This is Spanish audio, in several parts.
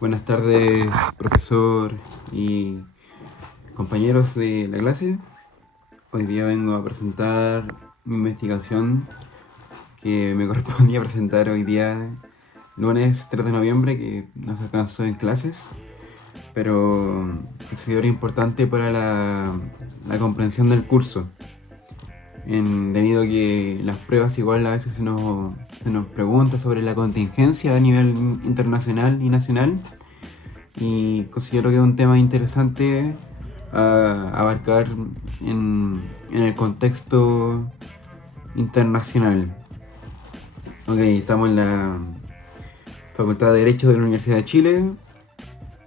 Buenas tardes, profesor y compañeros de la clase. Hoy día vengo a presentar mi investigación que me correspondía presentar hoy día, lunes 3 de noviembre, que no se alcanzó en clases, pero considero importante para la comprensión del curso, debido a que las pruebas igual a veces se nos pregunta sobre la contingencia a nivel internacional y nacional, y considero que es un tema interesante a abarcar en el contexto internacional. Ok, estamos en la Facultad de Derecho de la Universidad de Chile.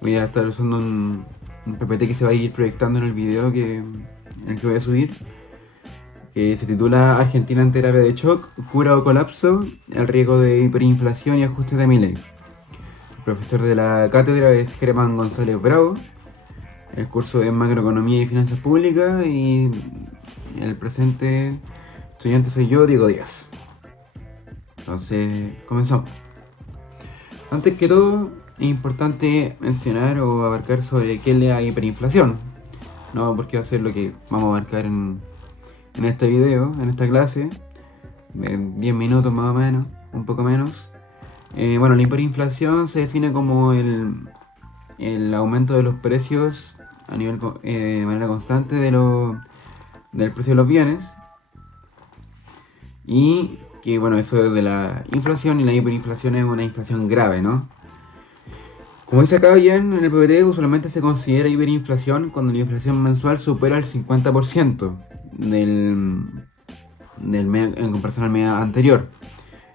Voy a estar usando un PPT que se va a ir proyectando en el video en el que voy a subir, que se titula Argentina en terapia de shock, cura o colapso, el riesgo de hiperinflación y ajustes de Milei. El profesor de la cátedra es Germán González Bravo. El curso es Macroeconomía y Finanzas Públicas y el presente estudiante soy yo, Diego Díaz. Entonces, comenzamos. Antes que todo, es importante mencionar o abarcar sobre qué es la hiperinflación. No, porque va a ser lo que vamos a abarcar en este video, en esta clase, en 10 minutos más o menos, un poco menos. Bueno, la hiperinflación se define como el aumento de los precios a nivel de manera constante del precio de los bienes, y que bueno, eso es de la inflación, y la hiperinflación es una inflación grave, ¿no? Como dice acá bien en el PPT, usualmente se considera hiperinflación cuando la inflación mensual supera el 50% del mes en comparación al mes anterior.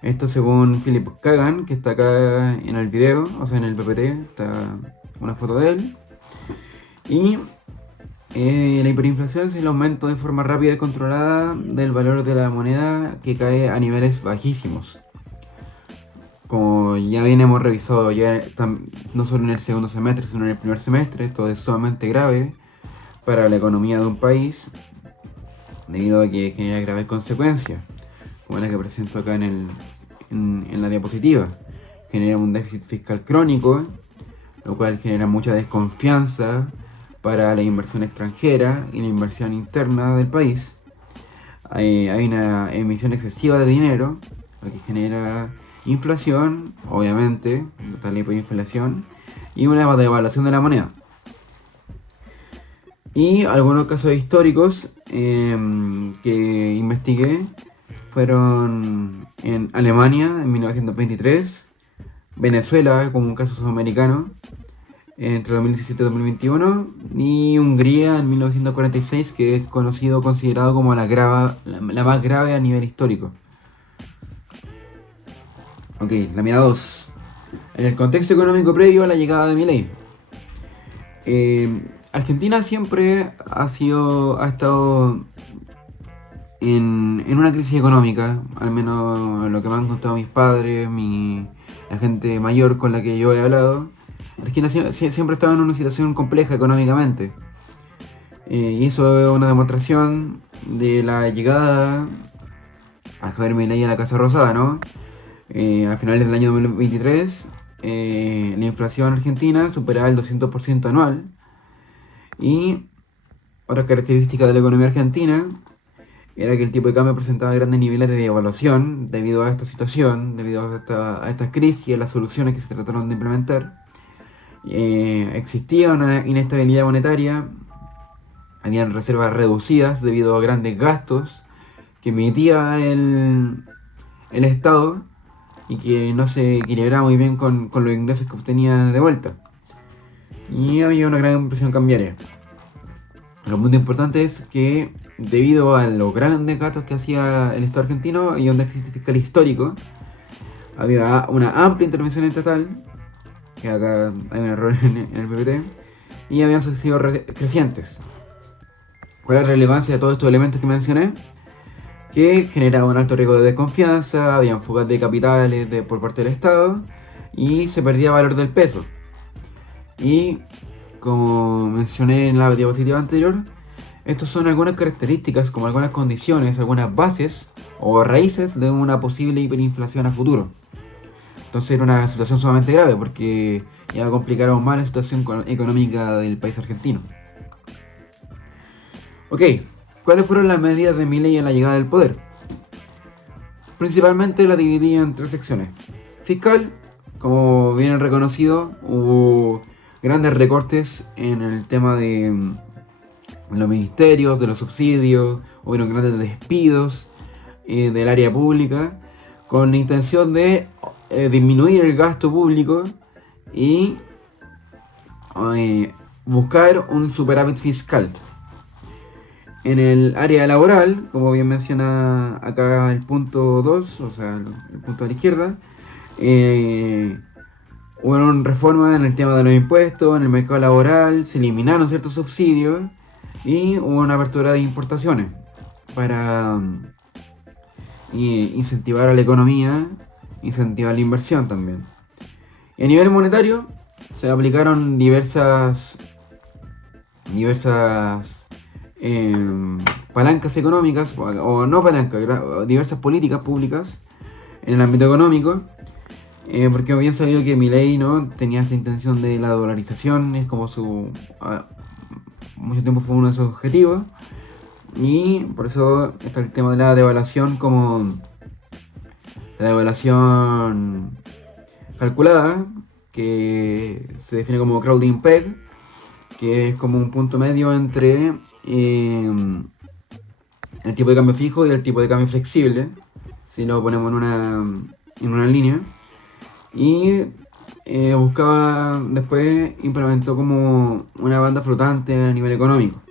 Esto según Philip Kagan, que está acá en el video, o sea en el PPT, está una foto de él. Y la hiperinflación es el aumento de forma rápida y controlada del valor de la moneda, que cae a niveles bajísimos. Como ya bien hemos revisado ya no solo en el segundo semestre, sino en el primer semestre, esto es sumamente grave para la economía de un país, debido a que genera graves consecuencias, como la que presento acá en la diapositiva. Genera un déficit fiscal crónico, lo cual genera mucha desconfianza para la inversión extranjera y la inversión interna del país. Hay una emisión excesiva de dinero, lo que genera inflación, obviamente, tal hiperinflación, y una devaluación de la moneda. Y algunos casos históricos que investigué fueron en Alemania en 1923, Venezuela como un caso sudamericano entre 2017 y 2021, y Hungría en 1946, que es considerado como la más grave a nivel histórico. Ok, la mira 2. En el contexto económico previo a la llegada de Milei. Argentina siempre ha estado en una crisis económica, al menos lo que me han contado mis padres, la gente mayor con la que yo he hablado. Argentina siempre ha estado en una situación compleja económicamente. Y eso es una demostración de la llegada a Javier Milei a la Casa Rosada, ¿no? A finales del año 2023, la inflación argentina superaba el 200% anual. Y otra característica de la economía argentina era que el tipo de cambio presentaba grandes niveles de devaluación debido a esta situación, debido a esta crisis y a las soluciones que se trataron de implementar. Existía una inestabilidad monetaria, habían reservas reducidas debido a grandes gastos que emitía el Estado, y que no se equilibraba muy bien con los ingresos que obtenía de vuelta. Y había una gran presión cambiaria. Lo muy importante es que, debido a los grandes gastos que hacía el Estado argentino y un déficit fiscal histórico, había una amplia intervención estatal, que acá hay un error en el PPT, y habían sucedido crecientes. ¿Cuál es la relevancia de todos estos elementos que mencioné? Que generaba un alto riesgo de desconfianza, habían fugas de capitales por parte del Estado, y se perdía valor del peso. Y como mencioné en la diapositiva anterior, estas son algunas características, como algunas condiciones, algunas bases o raíces de una posible hiperinflación a futuro. Entonces era una situación sumamente grave porque iba a complicar aún más la situación económica del país argentino. Ok, ¿cuáles fueron las medidas de Milei a la llegada del poder? Principalmente la dividía en tres secciones. Fiscal, como bien reconocido, hubo grandes recortes en el tema de los ministerios, de los subsidios, hubieron grandes despidos del área pública, con la intención de disminuir el gasto público y buscar un superávit fiscal. En el área laboral, como bien menciona acá el punto 2, o sea, el punto de la izquierda, hubo reformas en el tema de los impuestos, en el mercado laboral, se eliminaron ciertos subsidios y hubo una apertura de importaciones para incentivar a la economía, incentivar la inversión también. Y a nivel monetario se aplicaron diversas palancas económicas, o no palancas, diversas políticas públicas en el ámbito económico, porque habían sabido que Milei no tenía esta intención de la dolarización, es como mucho tiempo fue uno de sus objetivos, y por eso está el tema de la devaluación, como la devaluación calculada, que se define como crowding peg, que es como un punto medio entre el tipo de cambio fijo y el tipo de cambio flexible, si lo ponemos en una línea. Y buscaba, después implementó como una banda flotante a nivel económico.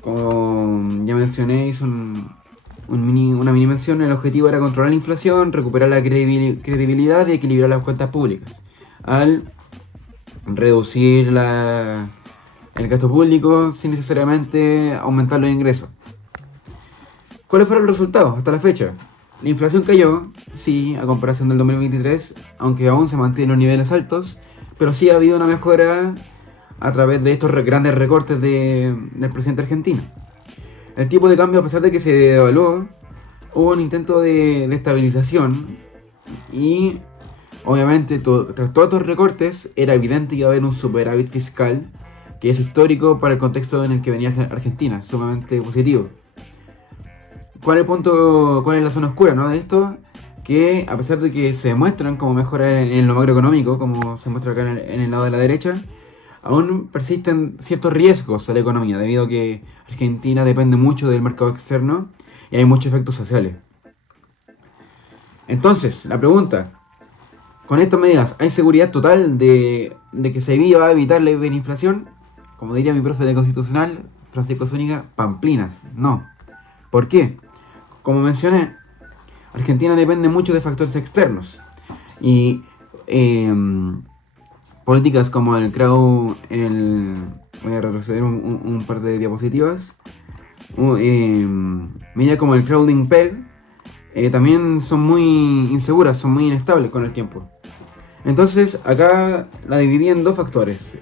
Como ya mencioné, hizo una mini mención. El objetivo era controlar la inflación, recuperar la credibilidad y equilibrar las cuentas públicas al reducir el gasto público sin necesariamente aumentar los ingresos. ¿Cuáles fueron los resultados hasta la fecha? La inflación cayó, sí, a comparación del 2023, aunque aún se mantienen los niveles altos, pero sí ha habido una mejora a través de estos grandes recortes del presidente argentino. El tipo de cambio, a pesar de que se devaluó, hubo un intento de estabilización y obviamente tras todos estos recortes era evidente que iba a haber un superávit fiscal que es histórico para el contexto en el que venía Argentina, sumamente positivo. ¿Cuál es el punto, cuál es la zona oscura, ¿no? De esto? Que a pesar de que se muestran como mejoras en lo macroeconómico, como se muestra acá en el lado de la derecha, aún persisten ciertos riesgos a la economía, debido a que Argentina depende mucho del mercado externo y hay muchos efectos sociales. Entonces, la pregunta, ¿con estas medidas hay seguridad total de que se va a evitar la hiperinflación? Como diría mi profe de Constitucional, Francisco Zúñiga, pamplinas, no. ¿Por qué? Como mencioné, Argentina depende mucho de factores externos y políticas como el voy a retroceder un par de diapositivas, medidas como el crowding peg también son muy inseguras, son muy inestables con el tiempo. Entonces acá la dividí en dos factores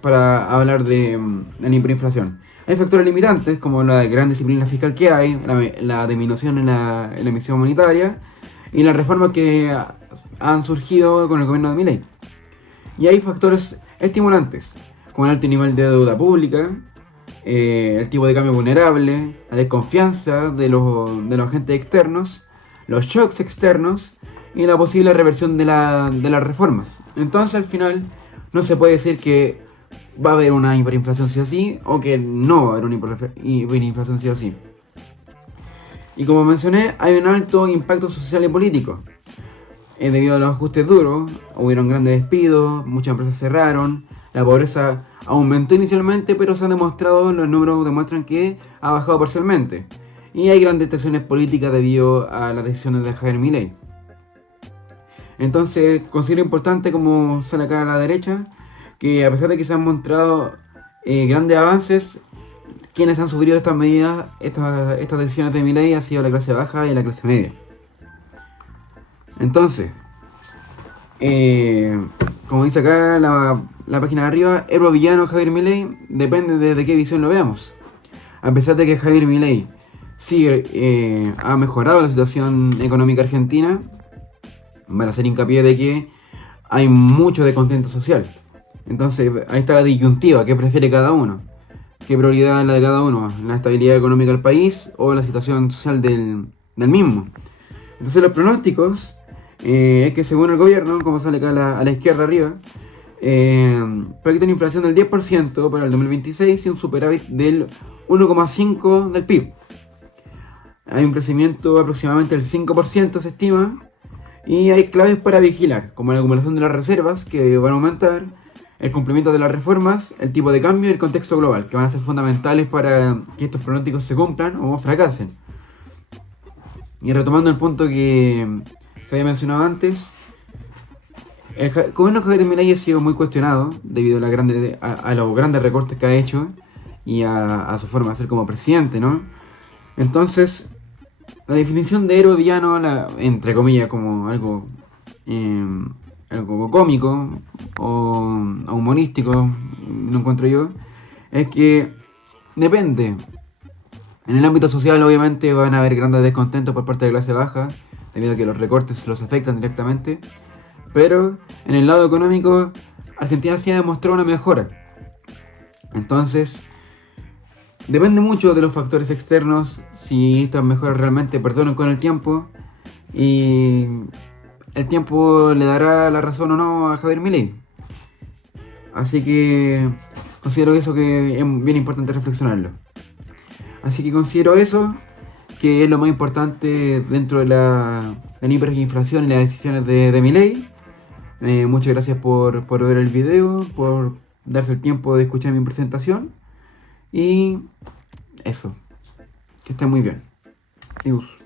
para hablar de la hiperinflación. Hay factores limitantes, como la gran disciplina fiscal que hay, la disminución en la emisión monetaria y las reformas que han surgido con el gobierno de Milei. Y hay factores estimulantes, como el alto nivel de deuda pública, el tipo de cambio vulnerable, la desconfianza de los agentes externos, los shocks externos y la posible reversión de las reformas. Entonces al final no se puede decir que va a haber una hiperinflación sí o sí, o que no va a haber una hiperinflación sí o sí. Y como mencioné, hay un alto impacto social y político. Debido a los ajustes duros, hubieron grandes despidos, muchas empresas cerraron, la pobreza aumentó inicialmente, pero los números demuestran que ha bajado parcialmente. Y hay grandes tensiones políticas debido a las decisiones de Javier Milei. Entonces, considero importante, como sale acá a la derecha, que a pesar de que se han mostrado grandes avances, quienes han sufrido estas medidas, estas decisiones de Milei, ha sido la clase baja y la clase media. Entonces, como dice acá la página de arriba, héroe villano Javier Milei, depende de qué visión lo veamos. A pesar de que Javier Milei ha mejorado la situación económica argentina, van a hacer hincapié de que hay mucho descontento social. Entonces ahí está la disyuntiva, ¿qué prefiere cada uno? ¿Qué prioridad es la de cada uno? ¿La estabilidad económica del país o la situación social del mismo? Entonces los pronósticos es que según el gobierno, como sale acá a la izquierda arriba, proyecta una inflación del 10% para el 2026 y un superávit del 1,5% del PIB. Hay un crecimiento aproximadamente del 5% se estima, y hay claves para vigilar, como la acumulación de las reservas que van a aumentar, el cumplimiento de las reformas, el tipo de cambio y el contexto global, que van a ser fundamentales para que estos pronósticos se cumplan o fracasen. Y retomando el punto que había mencionado antes, el gobierno de Javier Milei ha sido muy cuestionado debido a los grandes recortes que ha hecho y a su forma de ser como presidente, ¿no? Entonces, la definición de héroe villano, entre comillas, como eh, algo cómico o humorístico, no encuentro yo, es que depende. En el ámbito social, obviamente, van a haber grandes descontentos por parte de la clase baja, debido a que los recortes los afectan directamente. Pero en el lado económico, Argentina sí ha demostrado una mejora. Entonces, depende mucho de los factores externos si estas mejoras realmente perduran con el tiempo y el tiempo le dará la razón o no a Javier Milei. Así que considero eso que es bien importante reflexionarlo. Así que considero eso que es lo más importante dentro de la hiperinflación y las decisiones de Milei. Muchas gracias por ver el video, por darse el tiempo de escuchar mi presentación. Y eso. Que estén muy bien. Adiós.